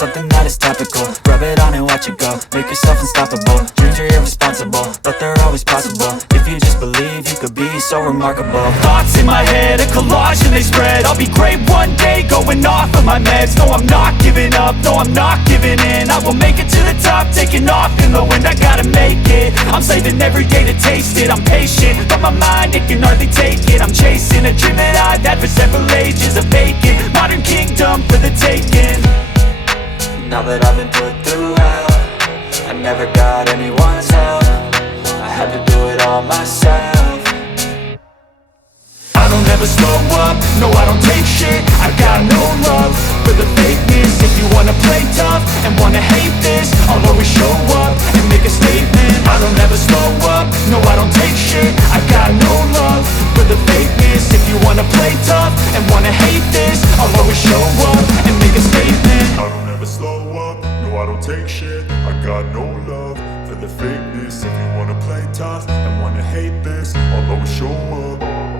Something that is topical, rub it on and watch it go. Make yourself unstoppable, dreams are irresponsible, but they're always possible. If you just believe, you could be so remarkable. Thoughts in my head, a collage and they spread. I'll be great one day, going off of my meds. No, I'm not giving up, no, I'm not giving in. I will make it to the top, taking off in the wind. I gotta make it, I'm saving every day to taste it. I'm patient, but my mind, it can hardly take it. I'm chasing a dream that I've had for several ages. A vacant, modern kingdom for the taking. Now that I've been put through hell, I never got anyone's help. I had to do it all myself. I don't ever slow up, no I don't take shit. I got no love for the fakeness. If you wanna play tough and wanna hate this, I'll always show up and make a statement. I don't ever slow up, no I don't take shit. I got no love for the fakeness. If you wanna play tough and wanna hate this, I'll always show up and make a statement. I don't ever slow up, no I don't take shit. I got no love for the fakeness. If you wanna play tough and wanna hate this, I'll always show up.